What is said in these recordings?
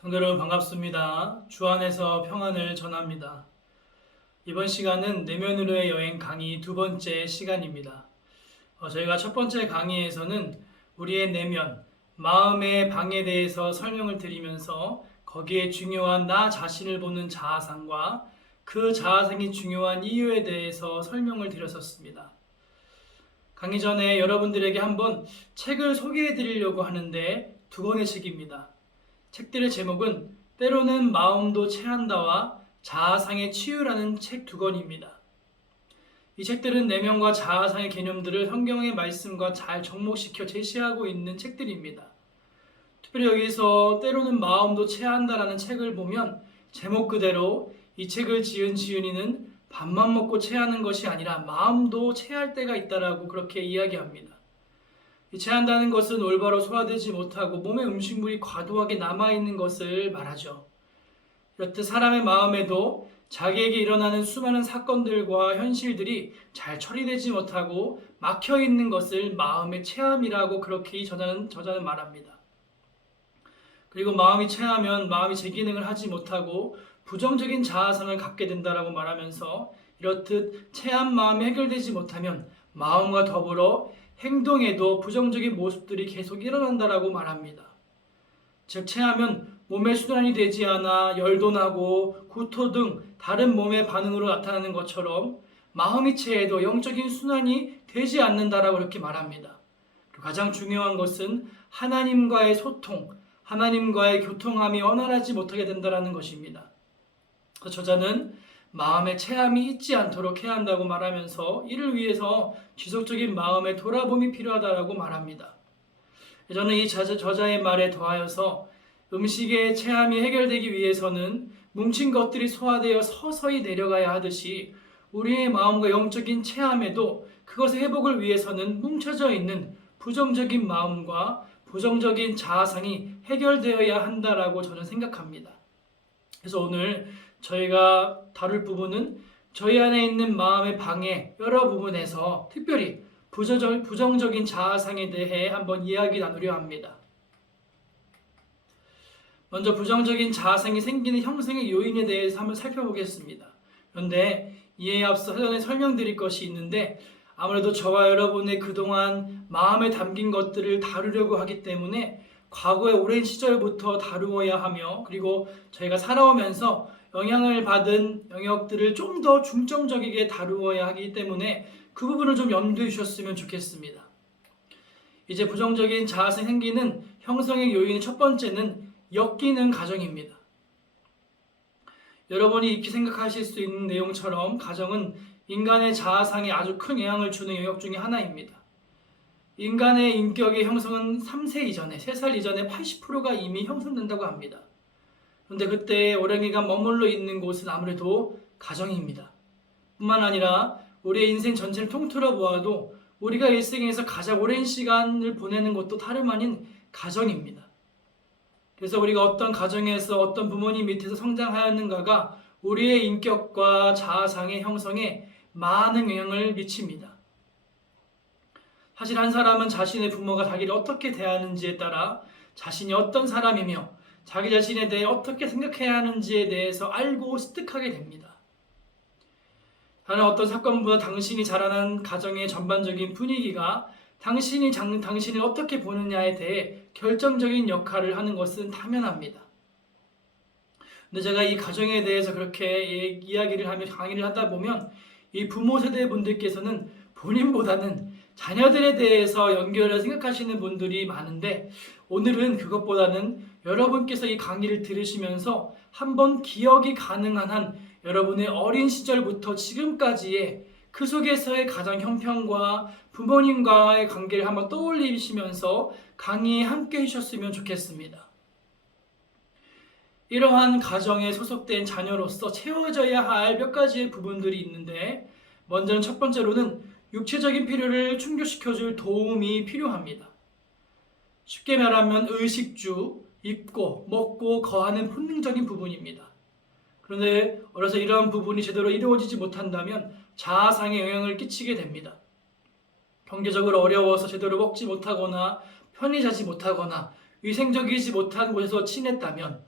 성도 여러분 반갑습니다. 주 안에서 평안을 전합니다. 이번 시간은 내면으로의 여행 강의 두 번째 시간입니다. 저희가 첫 번째 강의에서는 우리의 내면, 마음의 방에 대해서 설명을 드리면서 거기에 중요한 나 자신을 보는 자아상과 그 자아상이 중요한 이유에 대해서 설명을 드렸었습니다. 강의 전에 여러분들에게 한번 책을 소개해 드리려고 하는데 두 권의 책입니다. 책들의 제목은 때로는 마음도 체한다와 자아상의 치유라는 책 두 권입니다. 이 책들은 내면과 자아상의 개념들을 성경의 말씀과 잘 접목시켜 제시하고 있는 책들입니다. 특별히 여기서 때로는 마음도 체한다라는 책을 보면 제목 그대로 이 책을 지은 지은이는 밥만 먹고 체하는 것이 아니라 마음도 체할 때가 있다라고 그렇게 이야기합니다. 체한다는 것은 올바로 소화되지 못하고 몸에 음식물이 과도하게 남아있는 것을 말하죠. 이렇듯 사람의 마음에도 자기에게 일어나는 수많은 사건들과 현실들이 잘 처리되지 못하고 막혀있는 것을 마음의 체함이라고 그렇게 저자는 말합니다. 그리고 마음이 체하면 마음이 제 기능을 하지 못하고 부정적인 자아상을 갖게 된다라고 말하면서 이렇듯 체한 마음이 해결되지 못하면 마음과 더불어 행동에도 부정적인 모습들이 계속 일어난다라고 말합니다. 즉 체하면 몸의 순환이 되지 않아 열도 나고 구토 등 다른 몸의 반응으로 나타나는 것처럼 마음이 체해도 영적인 순환이 되지 않는다라고 이렇게 말합니다. 가장 중요한 것은 하나님과의 소통, 하나님과의 교통함이 원활하지 못하게 된다는 것입니다. 저자는 마음의 체함이 있지 않도록 해야 한다고 말하면서 이를 위해서 지속적인 마음의 돌아봄이 필요하다고 말합니다. 저는 이 저자의 말에 더하여서 음식의 체함이 해결되기 위해서는 뭉친 것들이 소화되어 서서히 내려가야 하듯이 우리의 마음과 영적인 체함에도 그것의 회복을 위해서는 뭉쳐져 있는 부정적인 마음과 부정적인 자아상이 해결되어야 한다라고 저는 생각합니다. 그래서 오늘 저희가 다룰 부분은 저희 안에 있는 마음의 방해 여러 부분에서 특별히 부정적인 자아상에 대해 한번 이야기 나누려 합니다. 먼저 부정적인 자아상이 생기는 형성의 요인에 대해서 한번 살펴보겠습니다. 그런데 이에 앞서 사전에 설명드릴 것이 있는데 아무래도 저와 여러분의 그동안 마음에 담긴 것들을 다루려고 하기 때문에 과거의 오랜 시절부터 다루어야 하며 그리고 저희가 살아오면서 영향을 받은 영역들을 좀 더 중점적이게 다루어야 하기 때문에 그 부분을 좀 염두해 주셨으면 좋겠습니다. 이제 부정적인 자아상 생기는 형성의 요인의 첫 번째는 엮이는 가정입니다. 여러분이 익히 생각하실 수 있는 내용처럼 가정은 인간의 자아상에 아주 큰 영향을 주는 영역 중에 하나입니다. 인간의 인격의 형성은 3세 이전에, 3살 이전에 80%가 이미 형성된다고 합니다. 그런데 그때 오랜 기간 머물러 있는 곳은 아무래도 가정입니다. 뿐만 아니라 우리의 인생 전체를 통틀어 보아도 우리가 일생에서 가장 오랜 시간을 보내는 것도 다름 아닌 가정입니다. 그래서 우리가 어떤 가정에서 어떤 부모님 밑에서 성장하였는가가 우리의 인격과 자아상의 형성에 많은 영향을 미칩니다. 사실 한 사람은 자신의 부모가 자기를 어떻게 대하는지에 따라 자신이 어떤 사람이며 자기 자신에 대해 어떻게 생각해야 하는지에 대해서 알고 습득하게 됩니다. 다른 어떤 사건보다 당신이 자라난 가정의 전반적인 분위기가 당신을 어떻게 보느냐에 대해 결정적인 역할을 하는 것은 당연합니다. 근데 제가 이 가정에 대해서 그렇게 이야기를 하며 강의를 하다 보면 이 부모 세대 분들께서는 본인보다는 자녀들에 대해서 연결을 생각하시는 분들이 많은데 오늘은 그것보다는 여러분께서 이 강의를 들으시면서 한번 기억이 가능한 한 여러분의 어린 시절부터 지금까지의 그 속에서의 가정 형편과 부모님과의 관계를 한번 떠올리시면서 강의에 함께 해주셨으면 좋겠습니다. 이러한 가정에 소속된 자녀로서 채워져야 할 몇 가지의 부분들이 있는데 먼저는 첫 번째로는 육체적인 필요를 충족시켜줄 도움이 필요합니다. 쉽게 말하면 의식주, 입고, 먹고, 거하는 본능적인 부분입니다. 그런데 어려서 이러한 부분이 제대로 이루어지지 못한다면 자아상에 영향을 끼치게 됩니다. 경제적으로 어려워서 제대로 먹지 못하거나 편히 자지 못하거나 위생적이지 못한 곳에서 지냈다면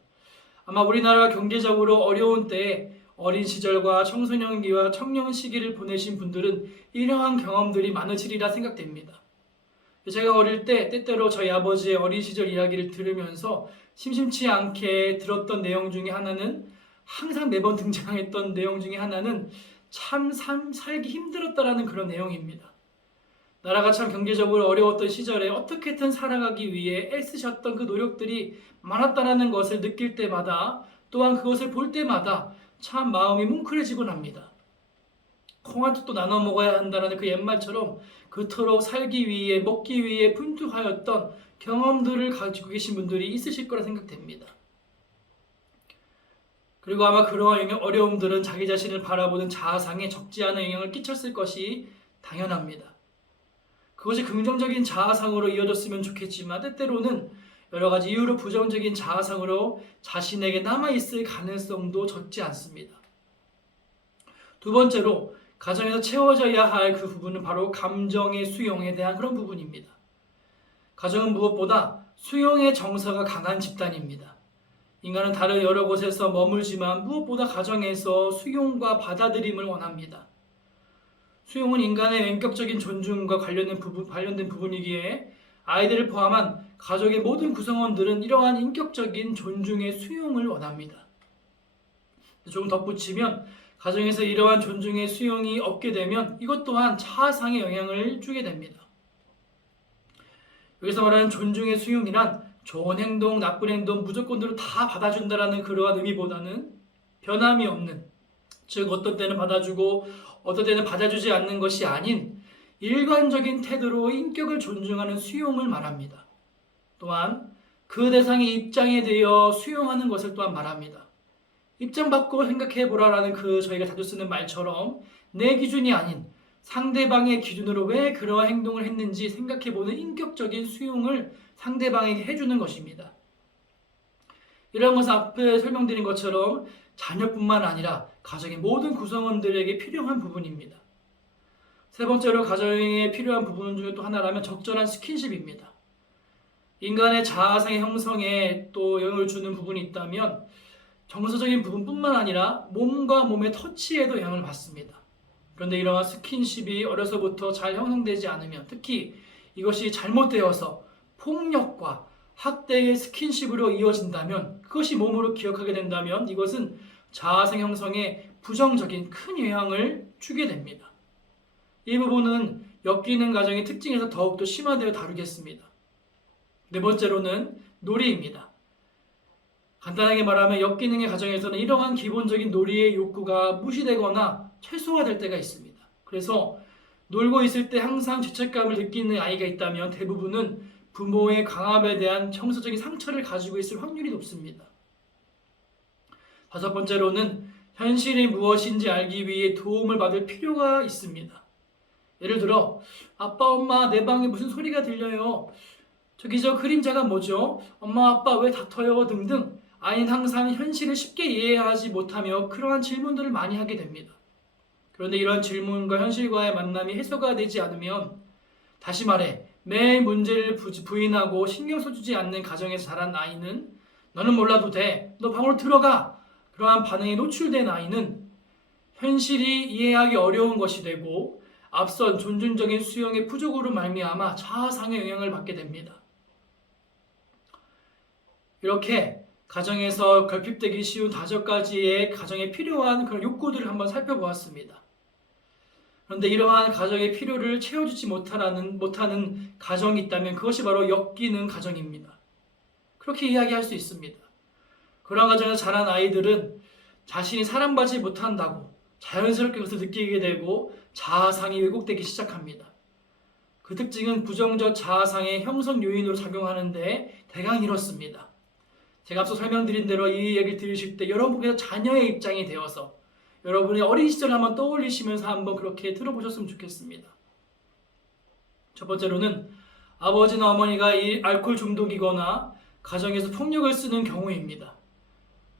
아마 우리나라가 경제적으로 어려운 때에 어린 시절과 청소년기와 청년 시기를 보내신 분들은 이러한 경험들이 많으시리라 생각됩니다. 제가 어릴 때 때때로 저희 아버지의 어린 시절 이야기를 들으면서 심심치 않게 들었던 내용 중에 하나는, 항상 매번 등장했던 내용 중에 하나는 참 살기 힘들었다라는 그런 내용입니다. 나라가 참 경제적으로 어려웠던 시절에 어떻게든 살아가기 위해 애쓰셨던 그 노력들이 많았다라는 것을 느낄 때마다, 또한 그것을 볼 때마다 참 마음이 뭉클해지곤 합니다. 콩 한 툭도 나눠 먹어야 한다는 그 옛말처럼 그토록 살기 위해, 먹기 위해 분투하였던 경험들을 가지고 계신 분들이 있으실 거라 생각됩니다. 그리고 아마 그러한 어려움들은 자기 자신을 바라보는 자아상에 적지 않은 영향을 끼쳤을 것이 당연합니다. 그것이 긍정적인 자아상으로 이어졌으면 좋겠지만 때때로는 여러 가지 이유로 부정적인 자아상으로 자신에게 남아있을 가능성도 적지 않습니다. 두 번째로, 가정에서 채워져야 할 그 부분은 바로 감정의 수용에 대한 그런 부분입니다. 가정은 무엇보다 수용의 정서가 강한 집단입니다. 인간은 다른 여러 곳에서 머물지만 무엇보다 가정에서 수용과 받아들임을 원합니다. 수용은 인간의 원격적인 존중과 관련된 부분이기에 아이들을 포함한 가족의 모든 구성원들은 이러한 인격적인 존중의 수용을 원합니다. 조금 덧붙이면, 가정에서 이러한 존중의 수용이 없게 되면 이것 또한 자아상에 영향을 주게 됩니다. 여기서 말하는 존중의 수용이란 좋은 행동, 나쁜 행동, 무조건대로 다 받아준다라는 그러한 의미보다는 변함이 없는, 즉 어떤 때는 받아주고 어떤 때는 받아주지 않는 것이 아닌 일관적인 태도로 인격을 존중하는 수용을 말합니다. 또한 그 대상의 입장에 대해 수용하는 것을 또한 말합니다. 입장 바꾸고 생각해 보라라는 저희가 자주 쓰는 말처럼 내 기준이 아닌 상대방의 기준으로 왜 그러한 행동을 했는지 생각해 보는 인격적인 수용을 상대방에게 해주는 것입니다. 이런 것은 앞에 설명드린 것처럼 자녀뿐만 아니라 가정의 모든 구성원들에게 필요한 부분입니다. 세 번째로, 가정에 필요한 부분 중에 또 하나라면 적절한 스킨십입니다. 인간의 자아상의 형성에 또 영향을 주는 부분이 있다면 정서적인 부분뿐만 아니라 몸과 몸의 터치에도 영향을 받습니다. 그런데 이러한 스킨십이 어려서부터 잘 형성되지 않으면, 특히 이것이 잘못되어서 폭력과 학대의 스킨십으로 이어진다면, 그것이 몸으로 기억하게 된다면 이것은 자아상 형성에 부정적인 큰 영향을 주게 됩니다. 이 부분은 엮이는 가정의 특징에서 더욱더 심화되어 다루겠습니다. 네 번째로는 놀이입니다. 간단하게 말하면 엮이는 가정에서는 이러한 기본적인 놀이의 욕구가 무시되거나 최소화될 때가 있습니다. 그래서 놀고 있을 때 항상 죄책감을 느끼는 아이가 있다면 대부분은 부모의 강압에 대한 정서적인 상처를 가지고 있을 확률이 높습니다. 다섯 번째로는 현실이 무엇인지 알기 위해 도움을 받을 필요가 있습니다. 예를 들어, 아빠, 엄마, 내 방에 무슨 소리가 들려요? 저기 저 그림자가 뭐죠? 엄마, 아빠 왜 다퉈요? 등등. 아이는 항상 현실을 쉽게 이해하지 못하며 그러한 질문들을 많이 하게 됩니다. 그런데 이러한 질문과 현실과의 만남이 해소가 되지 않으면, 다시 말해 매일 문제를 부인하고 신경 써주지 않는 가정에서 자란 아이는 너는 몰라도 돼, 너 방으로 들어가, 그러한 반응에 노출된 아이는 현실이 이해하기 어려운 것이 되고 앞선 존중적인 수용의 부족으로 말미암아 자아상의 영향을 받게 됩니다. 이렇게 가정에서 결핍되기 쉬운 5가지의 가정에 필요한 그런 욕구들을 한번 살펴보았습니다. 그런데 이러한 가정의 필요를 채워주지 못하는 가정이 있다면 그것이 바로 엮이는 가정입니다. 그렇게 이야기할 수 있습니다. 그런 가정에서 자란 아이들은 자신이 사랑받지 못한다고 자연스럽게 그것을 느끼게 되고 자아상이 왜곡되기 시작합니다. 그 특징은 부정적 자아상의 형성 요인으로 작용하는데 대강 이렇습니다. 제가 앞서 설명드린 대로 이 얘기를 들으실 때 여러분께서 자녀의 입장이 되어서 여러분의 어린 시절을 한번 떠올리시면서 한번 그렇게 들어보셨으면 좋겠습니다. 첫 번째로는 아버지나 어머니가 알코올 중독이거나 가정에서 폭력을 쓰는 경우입니다.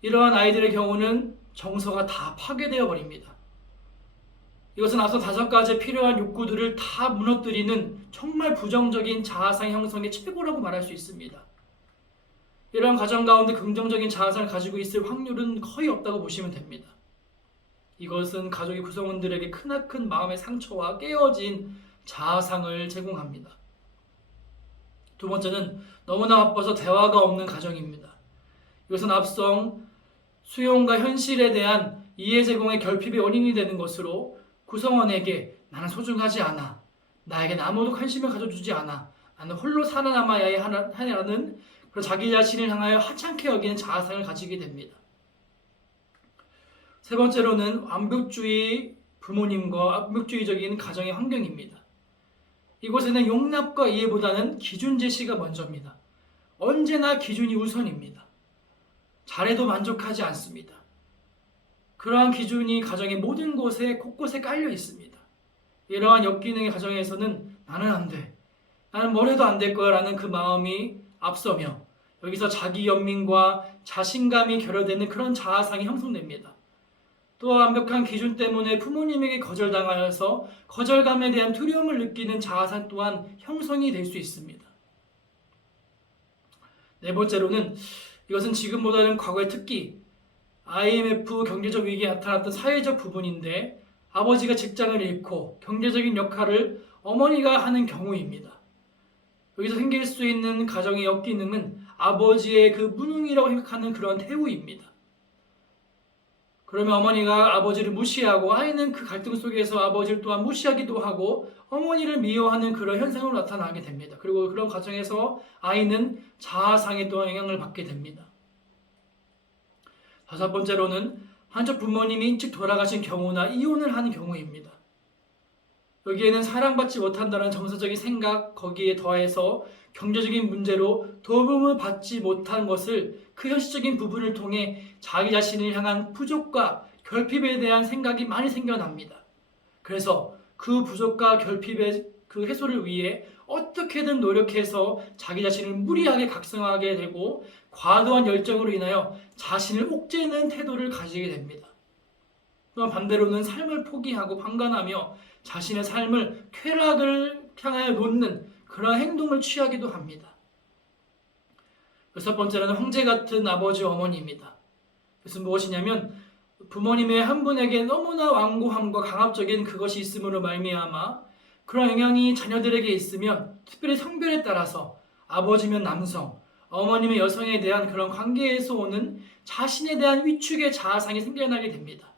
이러한 아이들의 경우는 정서가 다 파괴되어 버립니다. 이것은 앞서 5가지 필요한 욕구들을 다 무너뜨리는 정말 부정적인 자아상 형성의 최고라고 말할 수 있습니다. 이러한 가정 가운데 긍정적인 자아상을 가지고 있을 확률은 거의 없다고 보시면 됩니다. 이것은 가족의 구성원들에게 크나큰 마음의 상처와 깨어진 자아상을 제공합니다. 두 번째는 너무나 바빠서 대화가 없는 가정입니다. 이것은 앞성 수용과 현실에 대한 이해 제공의 결핍의 원인이 되는 것으로 구성원에게 나는 소중하지 않아, 나에겐 아무도 관심을 가져주지 않아, 나는 홀로 살아남아야 하는 그런 자기 자신을 향하여 하찮게 여기는 자아상을 가지게 됩니다. 세 번째로는 완벽주의 부모님과 완벽주의적인 가정의 환경입니다. 이곳에는 용납과 이해보다는 기준 제시가 먼저입니다. 언제나 기준이 우선입니다. 잘해도 만족하지 않습니다. 그러한 기준이 가정의 모든 곳에 곳곳에 깔려 있습니다. 이러한 역기능의 가정에서는 나는 안 돼, 나는 뭘 해도 안 될 거야 라는 그 마음이 앞서며 여기서 자기 연민과 자신감이 결여되는 그런 자아상이 형성됩니다. 또 완벽한 기준 때문에 부모님에게 거절당하여서 거절감에 대한 두려움을 느끼는 자아상 또한 형성이 될 수 있습니다. 네 번째로는 이것은 지금보다는 과거에 특히 IMF 경제적 위기에 나타났던 사회적 부분인데 아버지가 직장을 잃고 경제적인 역할을 어머니가 하는 경우입니다. 여기서 생길 수 있는 가정의 역기능은 아버지의 그 무능이라고 생각하는 그런 태우입니다. 그러면 어머니가 아버지를 무시하고 아이는 그 갈등 속에서 아버지를 또한 무시하기도 하고 어머니를 미워하는 그런 현상으로 나타나게 됩니다. 그리고 그런 과정에서 아이는 자아상에 또한 영향을 받게 됩니다. 다섯 번째로는 한쪽 부모님이 일찍 돌아가신 경우나 이혼을 하는 경우입니다. 여기에는 사랑받지 못한다는 정서적인 생각, 거기에 더해서 경제적인 문제로 도움을 받지 못한 것을 그 현실적인 부분을 통해 자기 자신을 향한 부족과 결핍에 대한 생각이 많이 생겨납니다. 그래서 그 부족과 결핍의 그 해소를 위해 어떻게든 노력해서 자기 자신을 무리하게 각성하게 되고 과도한 열정으로 인하여 자신을 옥죄는 태도를 가지게 됩니다. 또한 반대로는 삶을 포기하고 방관하며 자신의 삶을 쾌락을 향하여 놓는 그런 행동을 취하기도 합니다. 여섯 번째로는 황제 같은 아버지 어머니입니다. 그것은 무엇이냐면 부모님의 한 분에게 너무나 완고함과 강압적인 그것이 있음으로 말미암아 그런 영향이 자녀들에게 있으면 특별히 성별에 따라서 아버지면 남성, 어머니면 여성에 대한 그런 관계에서 오는 자신에 대한 위축의 자아상이 생겨나게 됩니다.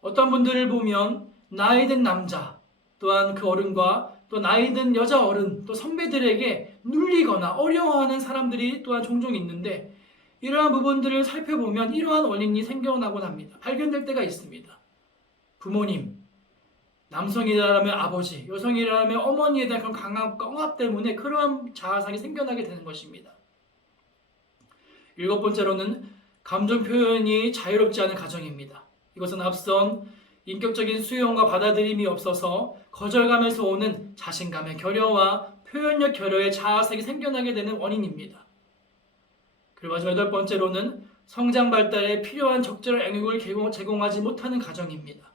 어떤 분들을 보면 나이 든 남자, 또한 그 어른과 또 나이 든 여자 어른, 또 선배들에게 눌리거나 어려워하는 사람들이 또한 종종 있는데 이러한 부분들을 살펴보면 이러한 원인이 생겨나곤 합니다. 발견될 때가 있습니다. 부모님, 남성이라면 아버지, 여성이라면 어머니에 대한 그런 강압과 억압 때문에 그러한 자아상이 생겨나게 되는 것입니다. 일곱 번째로는 감정 표현이 자유롭지 않은 가정입니다. 이것은 앞선 인격적인 수용과 받아들임이 없어서 거절감에서 오는 자신감의 결여와 표현력 결여의 자아상이 생겨나게 되는 원인입니다. 그리고 마지막 여덟 번째로는 성장 발달에 필요한 적절한 영역을 제공하지 못하는 가정입니다.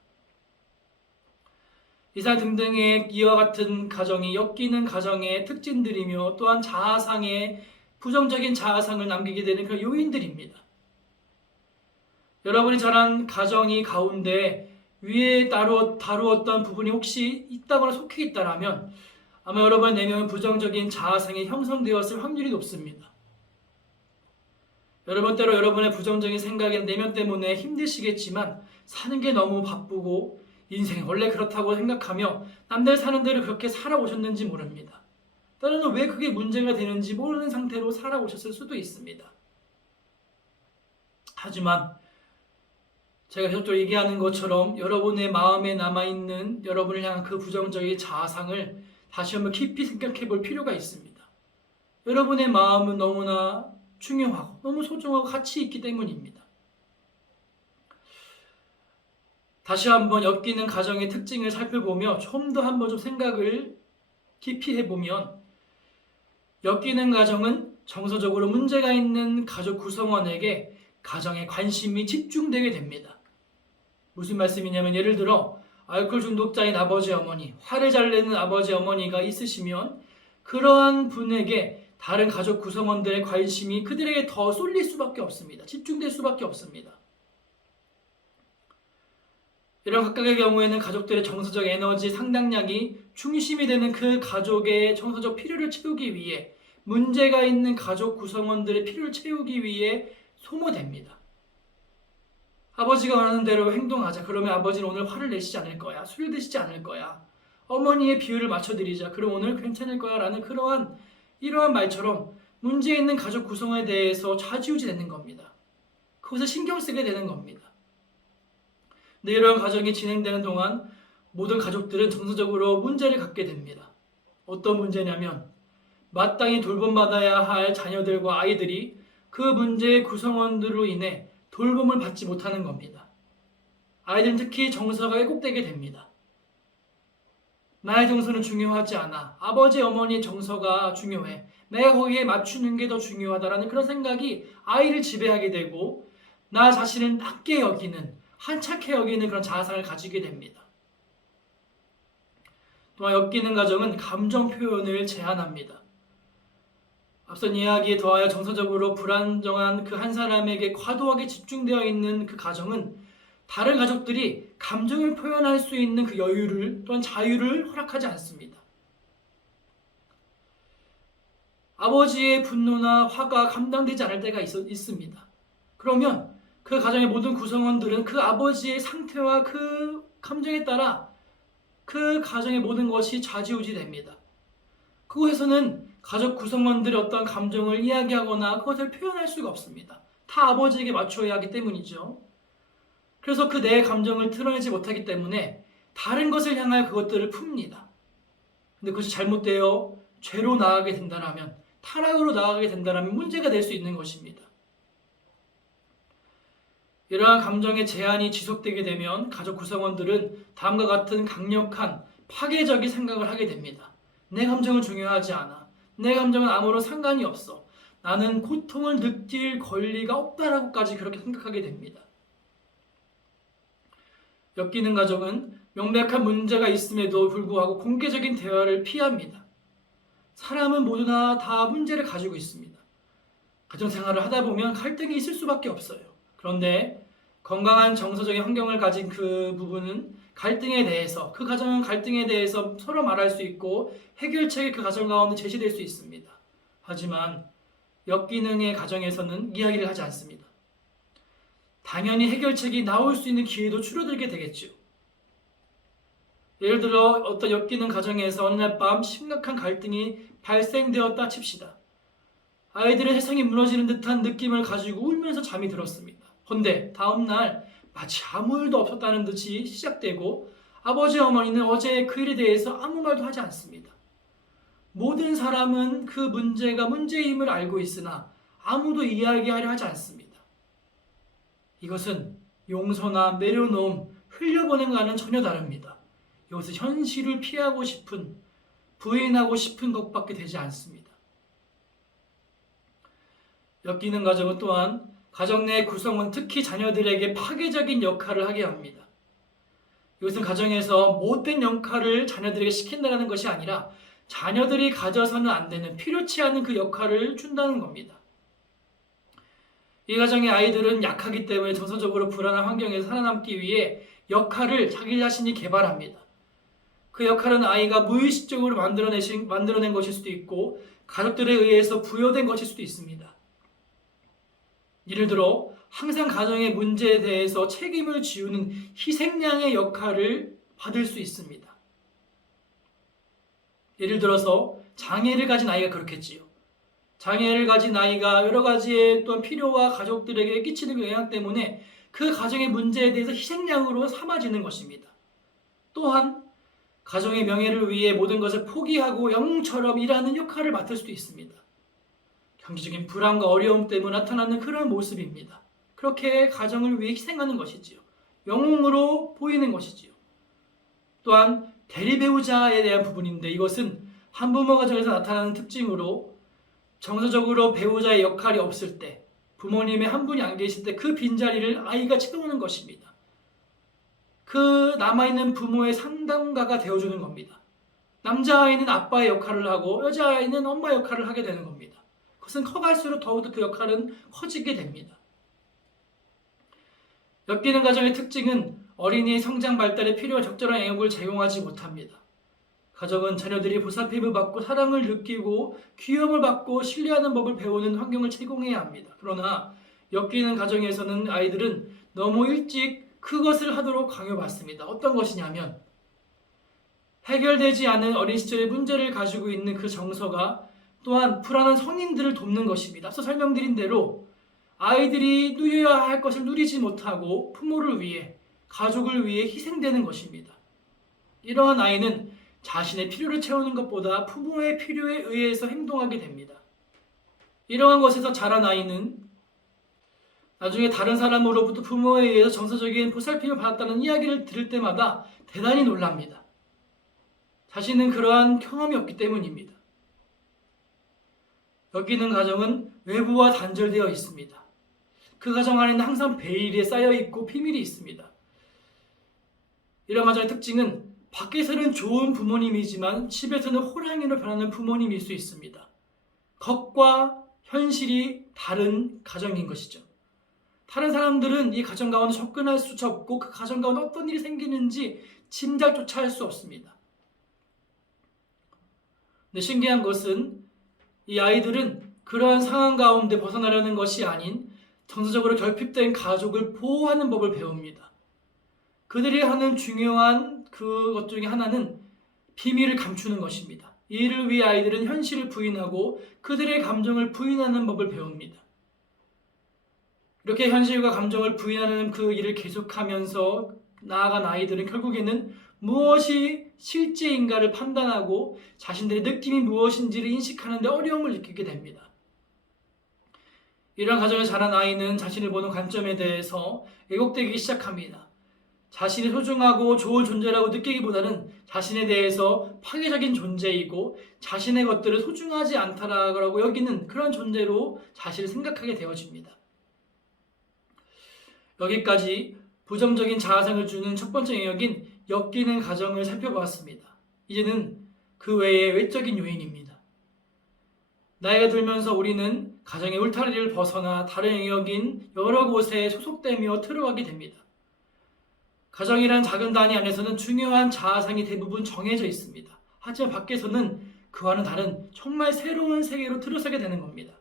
이상 등등의 이와 같은 가정이 엮이는 가정의 특징들이며 또한 자아상의 부정적인 자아상을 남기게 되는 그런 요인들입니다. 여러분이 자란 가정이 가운데 위에 다루었던 부분이 혹시 있다거나 속해 있다라면 아마 여러분의 내면은 부정적인 자아상이 형성되었을 확률이 높습니다. 여러분 때로 여러분의 부정적인 생각이나 내면 때문에 힘드시겠지만 사는 게 너무 바쁘고 인생이 원래 그렇다고 생각하며 남들 사는 대로 그렇게 살아오셨는지 모릅니다. 때로는 왜 그게 문제가 되는지 모르는 상태로 살아오셨을 수도 있습니다. 하지만 제가 저쪽 얘기하는 것처럼 여러분의 마음에 남아있는 여러분을 향한 그 부정적인 자아상을 다시 한번 깊이 생각해 볼 필요가 있습니다. 여러분의 마음은 너무나 중요하고 너무 소중하고 가치 있기 때문입니다. 다시 한번 엮이는 가정의 특징을 살펴보며 좀 더 한번 좀 생각을 깊이 해보면 엮이는 가정은 정서적으로 문제가 있는 가족 구성원에게 가정에 관심이 집중되게 됩니다. 무슨 말씀이냐면 예를 들어 알코올 중독자인 아버지 어머니, 화를 잘 내는 아버지 어머니가 있으시면 그러한 분에게 다른 가족 구성원들의 관심이 그들에게 더 쏠릴 수밖에 없습니다. 집중될 수밖에 없습니다. 이런 각각의 경우에는 가족들의 정서적 에너지 상당량이 중심이 되는 그 가족의 정서적 필요를 채우기 위해, 문제가 있는 가족 구성원들의 필요를 채우기 위해 소모됩니다. 아버지가 원하는 대로 행동하자. 그러면 아버지는 오늘 화를 내시지 않을 거야. 술 드시지 않을 거야. 어머니의 비율을 맞춰드리자. 그럼 오늘 괜찮을 거야. 라는 이러한 말처럼 문제 있는 가족 구성에 대해서 좌지우지 되는 겁니다. 그것을 신경 쓰게 되는 겁니다. 근데 이러한 과정이 진행되는 동안 모든 가족들은 정서적으로 문제를 갖게 됩니다. 어떤 문제냐면 마땅히 돌봄받아야 할 자녀들과 아이들이 그 문제의 구성원들로 인해 돌봄을 받지 못하는 겁니다. 아이들은 특히 정서가 왜곡되게 됩니다. 나의 정서는 중요하지 않아. 아버지, 어머니의 정서가 중요해. 내가 거기에 맞추는 게 더 중요하다라는 그런 생각이 아이를 지배하게 되고 나 자신을 낮게 여기는, 한착해 여기는 그런 자아상을 가지게 됩니다. 또한 엮이는 가정은 감정 표현을 제한합니다. 앞선 이야기에 더하여 정서적으로 불안정한 그 한 사람에게 과도하게 집중되어 있는 그 가정은 다른 가족들이 감정을 표현할 수 있는 그 여유를 또한 자유를 허락하지 않습니다. 아버지의 분노나 화가 감당되지 않을 때가 있습니다. 그러면 그 가정의 모든 구성원들은 그 아버지의 상태와 그 감정에 따라 그 가정의 모든 것이 좌지우지 됩니다. 그곳에서는 가족 구성원들의 어떤 감정을 이야기하거나 그것을 표현할 수가 없습니다. 다 아버지에게 맞춰야 하기 때문이죠. 그래서 그 내 감정을 드러내지 못하기 때문에 다른 것을 향하여 그것들을 풉니다. 근데 그것이 잘못되어 죄로 나아가게 된다면, 타락으로 나아가게 된다면 문제가 될 수 있는 것입니다. 이러한 감정의 제한이 지속되게 되면 가족 구성원들은 다음과 같은 강력한 파괴적인 생각을 하게 됩니다. 내 감정은 중요하지 않아. 내 감정은 아무런 상관이 없어. 나는 고통을 느낄 권리가 없다라고까지 그렇게 생각하게 됩니다. 엮이는 가정은 명백한 문제가 있음에도 불구하고 공개적인 대화를 피합니다. 사람은 모두나 다 문제를 가지고 있습니다. 가정생활을 하다 보면 갈등이 있을 수밖에 없어요. 그런데 건강한 정서적인 환경을 가진 그 부분은 갈등에 대해서, 그 가정은 갈등에 대해서 서로 말할 수 있고 해결책이 그 가정 가운데 제시될 수 있습니다. 하지만 역기능의 가정에서는 이야기를 하지 않습니다. 당연히 해결책이 나올 수 있는 기회도 줄어들게 되겠죠. 예를 들어 어떤 엮이는 가정에서 어느 날 밤 심각한 갈등이 발생되었다 칩시다. 아이들은 세상이 무너지는 듯한 느낌을 가지고 울면서 잠이 들었습니다. 그런데 다음날 마치 아무 일도 없었다는 듯이 시작되고 아버지 어머니는 어제 그 일에 대해서 아무 말도 하지 않습니다. 모든 사람은 그 문제가 문제임을 알고 있으나 아무도 이야기하려 하지 않습니다. 이것은 용서나 내려놓음, 흘려보낸과는 전혀 다릅니다. 이것은 현실을 피하고 싶은, 부인하고 싶은 것밖에 되지 않습니다. 엮이는 가정은 또한 가정 내 구성원, 특히 자녀들에게 파괴적인 역할을 하게 합니다. 이것은 가정에서 못된 역할을 자녀들에게 시킨다는 것이 아니라 자녀들이 가져서는 안 되는, 필요치 않은 그 역할을 준다는 겁니다. 이 가정의 아이들은 약하기 때문에 정서적으로 불안한 환경에서 살아남기 위해 역할을 자기 자신이 개발합니다. 그 역할은 아이가 무의식적으로 만들어낸 것일 수도 있고 가족들에 의해서 부여된 것일 수도 있습니다. 예를 들어 항상 가정의 문제에 대해서 책임을 지우는 희생양의 역할을 받을 수 있습니다. 예를 들어서 장애를 가진 아이가 그렇겠지요. 장애를 가진 아이가 여러 가지의 또한 필요와 가족들에게 끼치는 그 영향 때문에 그 가정의 문제에 대해서 희생양으로 삼아지는 것입니다. 또한 가정의 명예를 위해 모든 것을 포기하고 영웅처럼 일하는 역할을 맡을 수도 있습니다. 경제적인 불안과 어려움 때문에 나타나는 그런 모습입니다. 그렇게 가정을 위해 희생하는 것이지요. 영웅으로 보이는 것이지요. 또한 대리배우자에 대한 부분인데 이것은 한부모 가정에서 나타나는 특징으로 정서적으로 배우자의 역할이 없을 때, 부모님의 한 분이 안 계실 때 그 빈자리를 아이가 채우는 것입니다. 그 남아있는 부모의 상담가가 되어주는 겁니다. 남자아이는 아빠의 역할을 하고 여자아이는 엄마 역할을 하게 되는 겁니다. 그것은 커갈수록 더욱더 그 역할은 커지게 됩니다. 엮이는 가정의 특징은 어린이의 성장 발달에 필요한 적절한 영역을 제공하지 못합니다. 가정은 자녀들이 보살핌을 받고 사랑을 느끼고 귀여움을 받고 신뢰하는 법을 배우는 환경을 제공해야 합니다. 그러나 엮이는 가정에서는 아이들은 너무 일찍 그것을 하도록 강요받습니다. 어떤 것이냐면 해결되지 않은 어린 시절의 문제를 가지고 있는 그 정서가 또한 불안한 성인들을 돕는 것입니다. 앞서 설명드린 대로 아이들이 누려야 할 것을 누리지 못하고 부모를 위해, 가족을 위해 희생되는 것입니다. 이러한 아이는 자신의 필요를 채우는 것보다 부모의 필요에 의해서 행동하게 됩니다. 이러한 것에서 자란 아이는 나중에 다른 사람으로부터 부모에 의해서 정서적인 보살핌을 받았다는 이야기를 들을 때마다 대단히 놀랍니다. 자신은 그러한 경험이 없기 때문입니다. 엮이는 가정은 외부와 단절되어 있습니다. 그 가정 안에는 항상 베일에 쌓여있고 비밀이 있습니다. 이런 가정의 특징은 밖에서는 좋은 부모님이지만 집에서는 호랑이로 변하는 부모님일 수 있습니다. 겉과 현실이 다른 가정인 것이죠. 다른 사람들은 이 가정 가운데 접근할 수조차 없고 그 가정 가운데 어떤 일이 생기는지 짐작조차 할 수 없습니다. 근데 신기한 것은 이 아이들은 그러한 상황 가운데 벗어나려는 것이 아닌 정서적으로 결핍된 가족을 보호하는 법을 배웁니다. 그들이 하는 중요한 그것 중에 하나는 비밀을 감추는 것입니다. 이를 위해 아이들은 현실을 부인하고 그들의 감정을 부인하는 법을 배웁니다. 이렇게 현실과 감정을 부인하는 그 일을 계속하면서 나아간 아이들은 결국에는 무엇이 실제인가를 판단하고 자신들의 느낌이 무엇인지를 인식하는 데 어려움을 느끼게 됩니다. 이러한 가정에 자란 아이는 자신을 보는 관점에 대해서 왜곡되기 시작합니다. 자신이 소중하고 좋은 존재라고 느끼기보다는 자신에 대해서 파괴적인 존재이고 자신의 것들을 소중하지 않다라고 여기는 그런 존재로 자신을 생각하게 되어집니다. 여기까지 부정적인 자아상을 주는 첫 번째 영역인 엮이는 가정을 살펴보았습니다. 이제는 그 외의 외적인 요인입니다. 나이가 들면서 우리는 가정의 울타리를 벗어나 다른 영역인 여러 곳에 소속되며 틀어가게 됩니다. 가정이란 작은 단위 안에서는 중요한 자아상이 대부분 정해져 있습니다. 하지만 밖에서는 그와는 다른 정말 새로운 세계로 들어서게 되는 겁니다.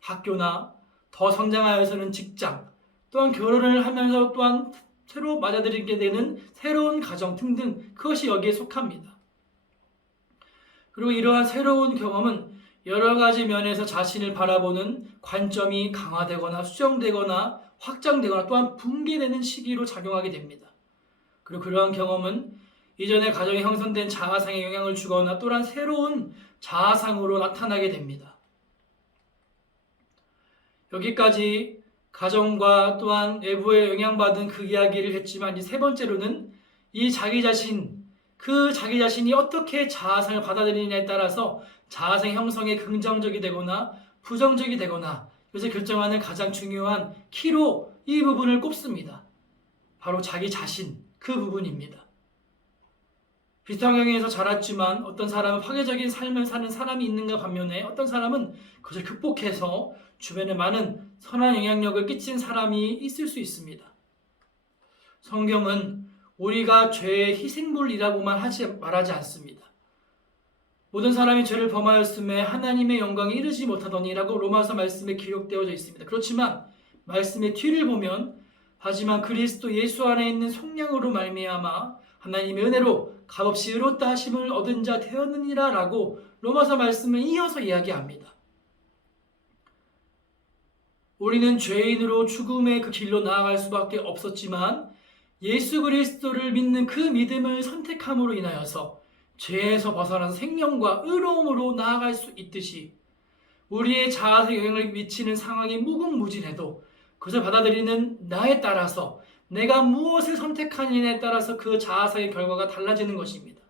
학교나 더 성장하여서는 직장, 또한 결혼을 하면서 또한 새로 맞아들이게 되는 새로운 가정 등등 그것이 여기에 속합니다. 그리고 이러한 새로운 경험은 여러 가지 면에서 자신을 바라보는 관점이 강화되거나 수정되거나 확장되거나 또한 붕괴되는 시기로 작용하게 됩니다. 그리고 그러한 경험은 이전의 가정에 형성된 자아상에 영향을 주거나 또한 새로운 자아상으로 나타나게 됩니다. 여기까지 가정과 또한 외부에 영향받은 그 이야기를 했지만 이 세 번째로는 이 자기 자신이 어떻게 자아상을 받아들이느냐에 따라서 자아상 형성에 긍정적이 되거나 부정적이 되거나 이것을 결정하는 가장 중요한 키로 이 부분을 꼽습니다. 바로 자기 자신, 그 부분입니다. 비슷한 환경에서 자랐지만 어떤 사람은 파괴적인 삶을 사는 사람이 있는가 반면에 어떤 사람은 그것을 극복해서 주변에 많은 선한 영향력을 끼친 사람이 있을 수 있습니다. 성경은 우리가 죄의 희생물이라고만 말하지 않습니다. 모든 사람이 죄를 범하였음에 하나님의 영광에 이르지 못하더니라고 로마서 말씀에 기록되어져 있습니다. 그렇지만 말씀의 뒤를 보면 하지만 그리스도 예수 안에 있는 속량으로 말미암아 하나님의 은혜로 값없이 의롭다 하심을 얻은 자 되었느니라 라고 로마서 말씀을 이어서 이야기합니다. 우리는 죄인으로 죽음의 그 길로 나아갈 수밖에 없었지만 예수 그리스도를 믿는 그 믿음을 선택함으로 인하여서 죄에서 벗어나서 생명과 의로움으로 나아갈 수 있듯이 우리의 자아에 영향을 미치는 상황이 무궁무진해도 그것을 받아들이는 나에 따라서 내가 무엇을 선택하느냐에 따라서 그 자아상의 결과가 달라지는 것입니다.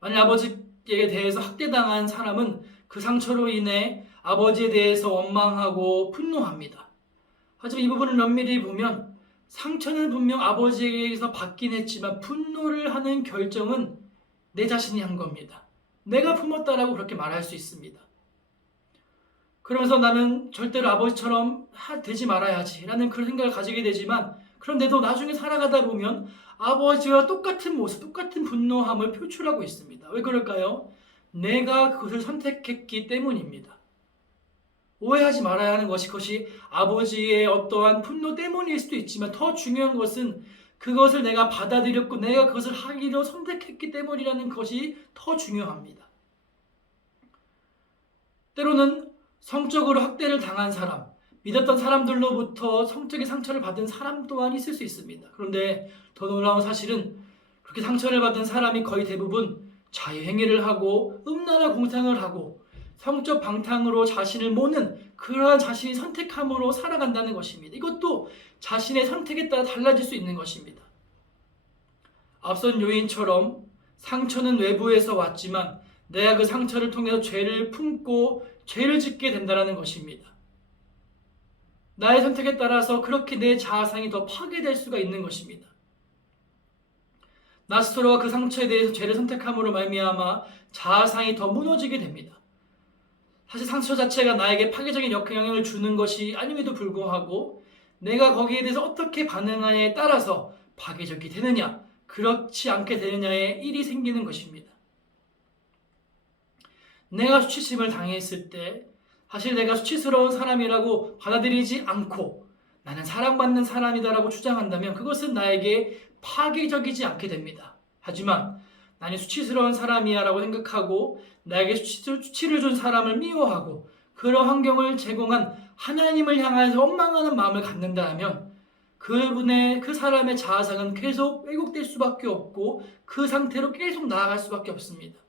만약 아버지에 대해서 학대당한 사람은 그 상처로 인해 아버지에 대해서 원망하고 분노합니다. 하지만 이 부분을 면밀히 보면 상처는 분명 아버지에게서 받긴 했지만 분노를 하는 결정은 내 자신이 한 겁니다. 내가 품었다라고 그렇게 말할 수 있습니다. 그러면서 나는 절대로 아버지처럼 되지 말아야지 라는 그런 생각을 가지게 되지만, 그런데도 나중에 살아가다 보면 아버지와 똑같은 모습, 똑같은 분노함을 표출하고 있습니다. 왜 그럴까요? 내가 그것을 선택했기 때문입니다. 오해하지 말아야 하는 것이, 그것이 아버지의 어떠한 분노 때문일 수도 있지만, 더 중요한 것은 그것을 내가 받아들였고 내가 그것을 하기로 선택했기 때문이라는 것이 더 중요합니다. 때로는 성적으로 학대를 당한 사람, 믿었던 사람들로부터 성적인 상처를 받은 사람 또한 있을 수 있습니다. 그런데 더 놀라운 사실은 그렇게 상처를 받은 사람이 거의 대부분 자유행위를 하고 음란한 공상을 하고 성적 방탕으로 자신을 모는 그러한 자신이 선택함으로 살아간다는 것입니다. 이것도 자신의 선택에 따라 달라질 수 있는 것입니다. 앞선 요인처럼 상처는 외부에서 왔지만 내가 그 상처를 통해서 죄를 품고 죄를 짓게 된다는 것입니다. 나의 선택에 따라서 그렇게 내 자아상이 더 파괴될 수가 있는 것입니다. 나 스스로가 그 상처에 대해서 죄를 선택함으로 말미암아 자아상이 더 무너지게 됩니다. 사실 상처 자체가 나에게 파괴적인 영향을 주는 것이 아님에도 불구하고 내가 거기에 대해서 어떻게 반응하냐에 따라서 파괴적이 되느냐, 그렇지 않게 되느냐에 일이 생기는 것입니다. 내가 수치심을 당했을 때 사실 내가 수치스러운 사람이라고 받아들이지 않고 나는 사랑받는 사람이다라고 주장한다면 그것은 나에게 파괴적이지 않게 됩니다. 하지만 나는 수치스러운 사람이야 라고 생각하고 나에게 수치를 준 사람을 미워하고 그런 환경을 제공한 하나님을 향해서 원망하는 마음을 갖는다면 그 사람의 자아상은 계속 왜곡될 수밖에 없고 그 상태로 계속 나아갈 수밖에 없습니다.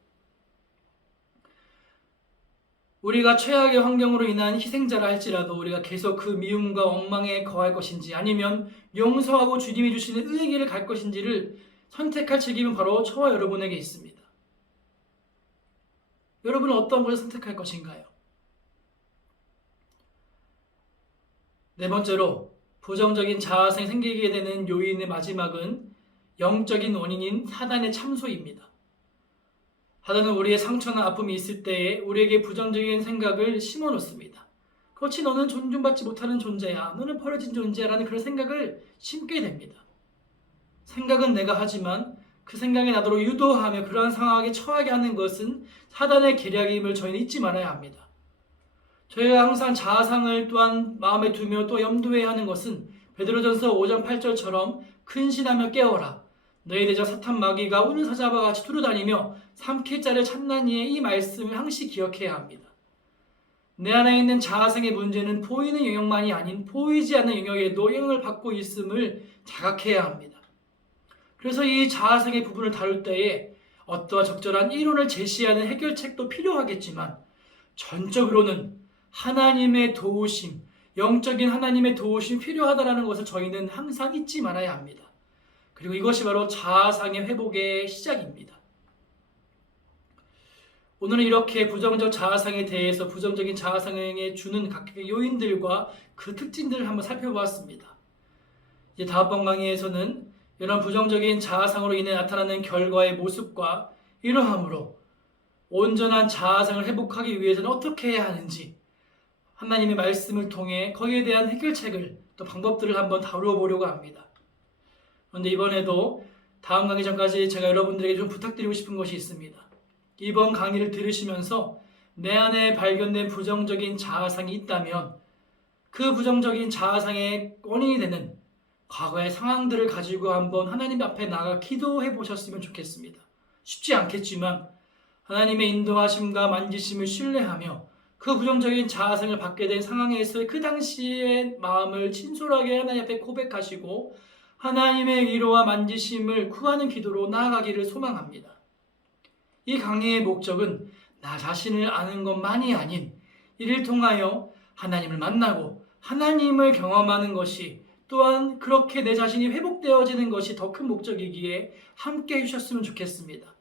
우리가 최악의 환경으로 인한 희생자라 할지라도 우리가 계속 그 미움과 원망에 거할 것인지 아니면 용서하고 주님이 주시는 의의 길을 갈 것인지를 선택할 책임은 바로 저와 여러분에게 있습니다. 여러분은 어떤 것을 선택할 것인가요? 네 번째로 부정적인 자아상이 생기게 되는 요인의 마지막은 영적인 원인인 사단의 참소입니다. 사단은 우리의 상처나 아픔이 있을 때에 우리에게 부정적인 생각을 심어놓습니다. 그렇지, 너는 존중받지 못하는 존재야, 너는 버려진 존재야 라는 그런 생각을 심게 됩니다. 생각은 내가 하지만 그 생각이 나도록 유도하며 그러한 상황에 처하게 하는 것은 사단의 계략임을 저희는 잊지 말아야 합니다. 저희가 항상 자아상을 또한 마음에 두며 또 염두해야 하는 것은 베드로전서 5장 8절처럼 근신하며 깨어라. 너희 대적 사탄 마귀가 우는 사자와 같이 두루다니며 삼킬 자를 찾나니 이 말씀을 항시 기억해야 합니다. 내 안에 있는 자아상의 문제는 보이는 영역만이 아닌 보이지 않는 영역에도 영향을 받고 있음을 자각해야 합니다. 그래서 이 자아상의 부분을 다룰 때에 어떠한 적절한 이론을 제시하는 해결책도 필요하겠지만 전적으로는 하나님의 도우심, 영적인 하나님의 도우심이 필요하다는 것을 저희는 항상 잊지 말아야 합니다. 그리고 이것이 바로 자아상의 회복의 시작입니다. 오늘은 이렇게 부정적 자아상에 대해서 부정적인 자아상에 주는 각각의 요인들과 그 특징들을 한번 살펴보았습니다. 이제 다음번 강의에서는 이런 부정적인 자아상으로 인해 나타나는 결과의 모습과 이러함으로 온전한 자아상을 회복하기 위해서는 어떻게 해야 하는지 하나님의 말씀을 통해 거기에 대한 해결책을 또 방법들을 한번 다루어 보려고 합니다. 그런데 이번에도 다음 강의 전까지 제가 여러분들에게 좀 부탁드리고 싶은 것이 있습니다. 이번 강의를 들으시면서 내 안에 발견된 부정적인 자아상이 있다면 그 부정적인 자아상의 원인이 되는 과거의 상황들을 가지고 한번 하나님 앞에 나가 기도해 보셨으면 좋겠습니다. 쉽지 않겠지만 하나님의 인도하심과 만지심을 신뢰하며 그 부정적인 자아상을 받게 된 상황에서 그 당시의 마음을 진솔하게 하나님 앞에 고백하시고 하나님의 위로와 만지심을 구하는 기도로 나아가기를 소망합니다. 이 강의의 목적은 나 자신을 아는 것만이 아닌 이를 통하여 하나님을 만나고 하나님을 경험하는 것이 또한 그렇게 내 자신이 회복되어지는 것이 더 큰 목적이기에 함께 해주셨으면 좋겠습니다.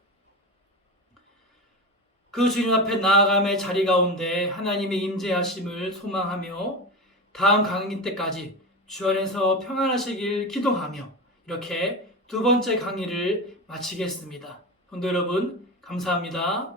그 주님 앞에 나아감의 자리 가운데 하나님의 임재하심을 소망하며 다음 강의 때까지 주 안에서 평안하시길 기도하며 이렇게 두 번째 강의를 마치겠습니다. 성도 여러분, 감사합니다.